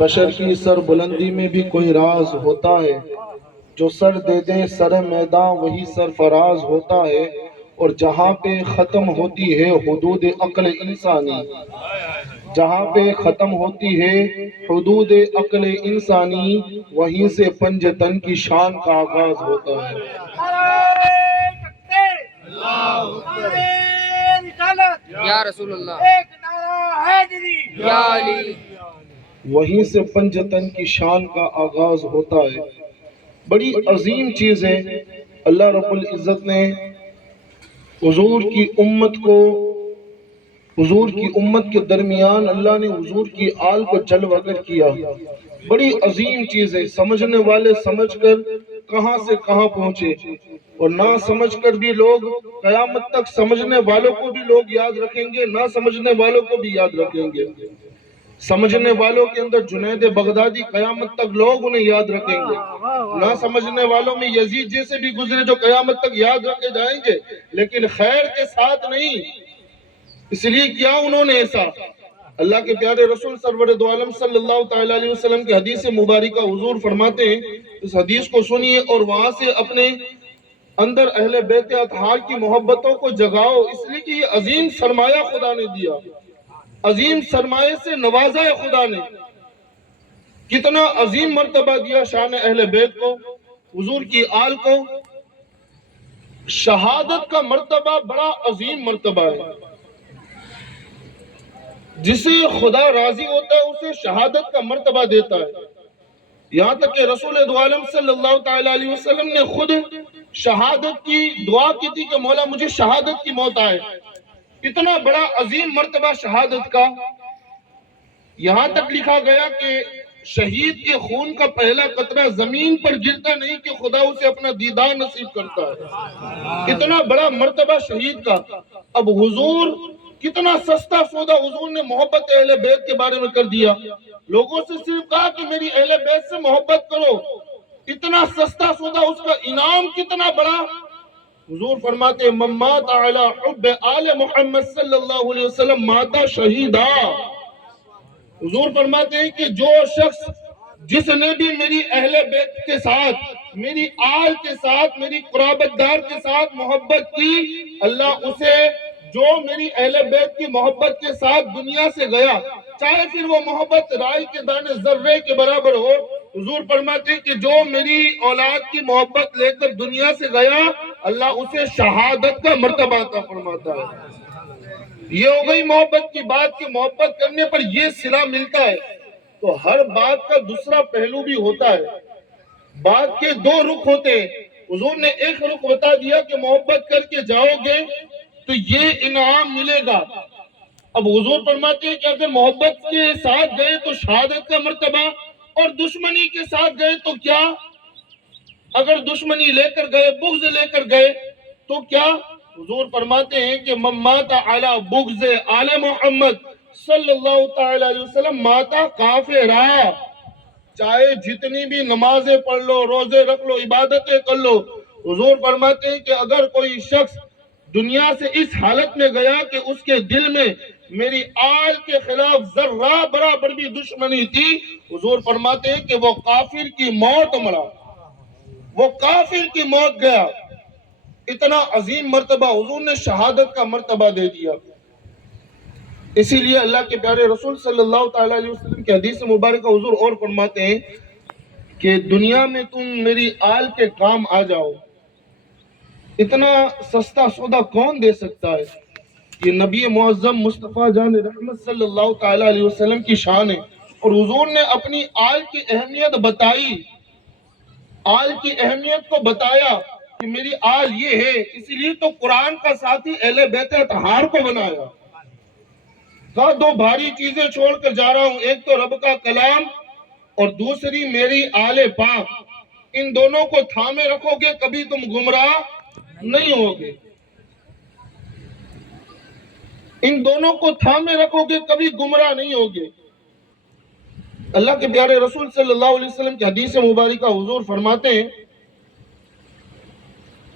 بشر کی سر بلندی میں بھی کوئی راز ہوتا ہے، جو سر دے دے سر میدان وہی سرفراز ہوتا ہے، اور جہاں پہ ختم ہوتی ہے حدود عقل انسانی، جہاں پہ ختم ہوتی ہے حدود عقل انسانی، وہیں سے پنجتن کی شان کا آغاز ہوتا ہے۔ یا رسول اللہ، یا علی، وہیں سے پنجتن کی شان کا آغاز ہوتا ہے۔ بڑی عظیم چیز ہے، اللہ رب العزت نے حضور کی امت کو، حضور کی امت کے درمیان اللہ نے حضور کی آل کو جل وگر کیا۔ بڑی عظیم چیز ہے، سمجھنے والے سمجھ کر کہاں سے کہاں پہنچے، اور نہ سمجھ کر بھی لوگ قیامت تک سمجھنے والوں کو بھی لوگ یاد رکھیں گے، نہ سمجھنے والوں کو بھی یاد رکھیں گے۔ سمجھنے والوں کے اندر جنید بغدادی قیامت تک لوگ انہیں یاد رکھیں گے، نہ سمجھنے والوں میں یزید جیسے بھی گزرے جو قیامت تک یاد رکھے جائیں گے، لیکن خیر کے ساتھ نہیں۔ اس لیے کیا انہوں نے ایسا؟ اللہ کے پیارے رسول سرور دو عالم صلی اللہ تعالیٰ علیہ وسلم کی حدیث مبارکہ حضور فرماتے ہیں، اس حدیث کو سنیے اور وہاں سے اپنے اندر اہل بیت اطہار کی محبتوں کو جگاؤ، اس لیے کہ یہ عظیم سرمایہ خدا نے دیا، عظیم سرمایہ سے نوازا ہے خدا نے۔ کتنا عظیم مرتبہ دیا شان اہل بیت کو، حضور کی آل کو۔ شہادت کا مرتبہ بڑا عظیم مرتبہ ہے، جسے خدا راضی ہوتا ہے اسے شہادت کا مرتبہ دیتا ہے۔ یہاں تک کہ رسول دو عالم صلی اللہ تعالیٰ علیہ وسلم نے خود شہادت کی دعا کی تھی کہ مولا مجھے شہادت کی موت آئے۔ اتنا بڑا عظیم مرتبہ شہادت کا، یہاں تک لکھا گیا کہ شہید کے خون کا پہلا قطرہ زمین پر گرتا نہیں کہ خدا اسے اپنا دیدار نصیب کرتا ہے۔ اتنا بڑا مرتبہ شہید کا۔ اب حضور کتنا سستا سودا حضور نے محبت اہل بیت کے بارے میں کر دیا، لوگوں سے صرف کہا کہ میری اہل بیت سے محبت کرو۔ اتنا سستا سودا، اس کا انعام کتنا بڑا۔ حضور فرماتے ہیں من مات علی حب آل محمد صلی اللہ علیہ وسلم مات شہیدا۔ حضور فرماتے ہیں کہ جو شخص جس نے بھی میری اہل بیت کے ساتھ، میری آل کے ساتھ، میری قرابت دار کے ساتھ محبت کی، اللہ اسے جو میری اہل بیت کی محبت کے ساتھ دنیا سے گیا، چاہے پھر وہ محبت رائی کے دانے ذرے کے برابر ہو، حضور فرماتے ہیں کہ جو میری اولاد کی محبت لے کر دنیا سے گیا، اللہ اسے شہادت کا مرتبہ عطا فرماتا ہے۔ یہ ہو گئی محبت کی بات کہ محبت کرنے پر یہ صلہ ملتا ہے۔ تو ہر بات کا دوسرا پہلو بھی ہوتا ہے، بات کے دو رخ ہوتے ہیں۔ حضور نے ایک رخ بتا دیا کہ محبت کر کے جاؤ گے تو یہ انعام ملے گا۔ اب حضور فرماتے ہیں کہ اگر محبت کے ساتھ گئے تو شہادت کا مرتبہ، اور دشمنی کے ساتھ گئے تو کیا؟ اگر دشمنی لے کر گئے، بغض لے کر گئے تو کیا؟ حضور فرماتے ہیں کہ من مات علی بغض آل محمد صلی اللہ تعالی علیہ وسلم ماتا کافرا۔ چاہے جتنی بھی نمازیں پڑھ لو، روزے رکھ لو، عبادتیں کر لو، حضور فرماتے ہیں کہ اگر کوئی شخص دنیا سے اس حالت میں گیا کہ اس کے دل میں میری آل کے خلاف ذرہ برابر بھی دشمنی تھی، حضور فرماتے ہیں کہ وہ کافر کی موت مرا، وہ کافر کی موت گیا۔ اتنا عظیم مرتبہ حضور نے شہادت کا مرتبہ دے دیا۔ اسی لیے اللہ کے پیارے رسول صلی اللہ تعالیٰ علیہ وسلم کی حدیث مبارکہ حضور اور فرماتے ہیں کہ دنیا میں تم میری آل کے کام آ جاؤ۔ اتنا سستا سودا کون دے سکتا ہے؟ یہ نبی معظم مصطفیٰ جان رحمت صلی اللہ تعالیٰ علیہ وسلم کی شان ہے، اور حضور نے اپنی آل کی اہمیت بتائی، آل کی اہمیت کو بتایا کہ میری آل یہ ہے۔ اسی لیے تو قرآن کا ساتھی اہل بیت اطہار کو بنایا۔ کہا دو بھاری چیزیں چھوڑ کر جا رہا ہوں، ایک تو رب کا کلام اور دوسری میری آل پاک۔ ان دونوں کو تھامے رکھو گے کبھی تم گمراہ نہیں ہوگے، ان دونوں کو تھامے رکھو گے کبھی گمراہ نہیں ہوگے۔ اللہ کے پیارے رسول صلی اللہ علیہ وسلم کی حدیث مبارکہ حضور فرماتے ہیں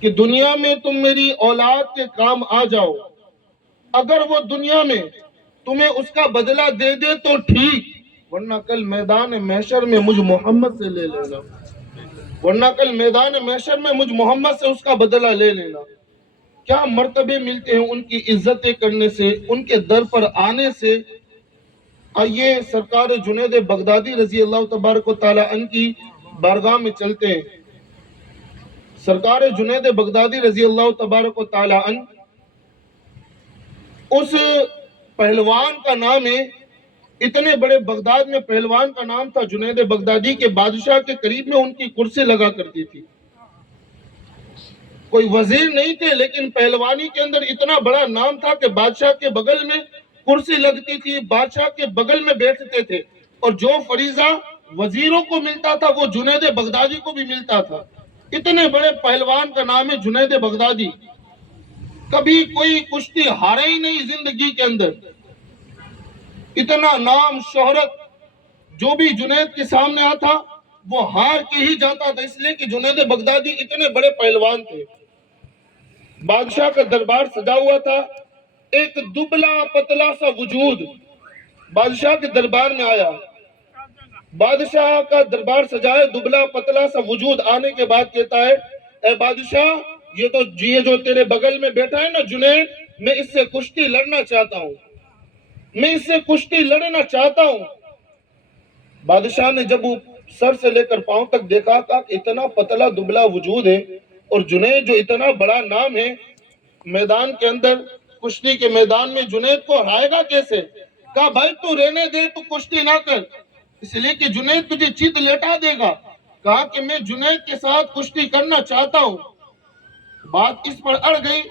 کہ دنیا میں تم میری اولاد کے کام آ جاؤ، اگر وہ دنیا میں تمہیں اس کا بدلہ دے دے تو ٹھیک، ورنہ کل میدان محشر میں مجھ محمد سے لے لینا، ورنہ کل میدان محشر میں مجھ محمد سے اس کا بدلہ لے لینا۔ کیا مرتبے ملتے ہیں ان کی عزتیں کرنے سے، ان کے در پر آنے سے۔ آئیے سرکار جنید بغدادی رضی اللہ تبارک و تعالی عنہ کی بارگاہ میں چلتے ہیں۔ سرکار جنید بغدادی رضی اللہ تبارک و تعالی عنہ، اس پہلوان کا نام ہے، اتنے بڑے بغداد میں پہلوان کا نام تھا جنید بغدادی کے بادشاہ کے قریب میں ان کی کرسی لگا کرتی تھی۔ کوئی وزیر نہیں تھے لیکن پہلوانی کے اندر اتنا بڑا نام تھا کہ بادشاہ کے بغل میں کرسی لگتی تھی، بادشاہ کے بغل میں بیٹھتے تھے، اور جو فریضہ وزیروں کو ملتا تھا وہ جنید بغدادی کو بھی ملتا تھا۔ اتنے بڑے پہلوان کا نام ہے جنید بغدادی، کبھی کوئی کشتی ہارے ہی نہیں زندگی کے اندر۔ اتنا نام شہرت جو بھی جنید کے سامنے آتا وہ ہار کے ہی جاتا تھا، اس لیے کہ جنید بغدادی اتنے بڑے پہلوان تھے۔ بادشاہ کا دربار سجا ہوا تھا، ایک دبلا پتلا سا وجود بادشاہ کے دربار میں آیا۔ بادشاہ کا دربار سجائے، دبلا پتلا سا وجود آنے کے بعد کہتا ہے، اے بادشاہ، یہ جو تیرے بغل میں بیٹھا ہے نا جنید، میں اس سے کشتی لڑنا چاہتا ہوں، میں اس سے کشتی لڑنا چاہتا ہوں۔ بادشاہ نے جب وہ سر سے لے کر پاؤں تک دیکھا کہ اتنا پتلا دبلا وجود ہے، اور جنید جو اتنا بڑا نام ہے میدان کے اندر، کشتی کے میدان میں جنید کو ہرائے گا کیسے؟ کہا بھائی تو رہنے دے، تو کشتی نہ کر، اس لیے کہ جنید تجھے چیت لیٹا دے گا۔ کہا کہ میں جنید کے ساتھ کشتی کرنا چاہتا ہوں۔ بات اس پر اڑ گئی،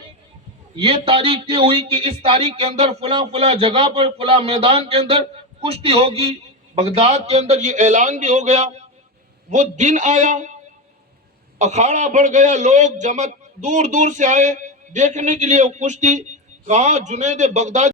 یہ تاریخ طے ہوئی کہ اس تاریخ کے اندر فلاں فلاں جگہ پر فلاں میدان کے اندر کشتی ہوگی۔ بغداد کے اندر یہ اعلان بھی ہو گیا۔ وہ دن آیا، اکھاڑا بڑھ گیا، لوگ جمع دور دور سے آئے دیکھنے کے لیے کشتی۔ کہاں جنید بغدادی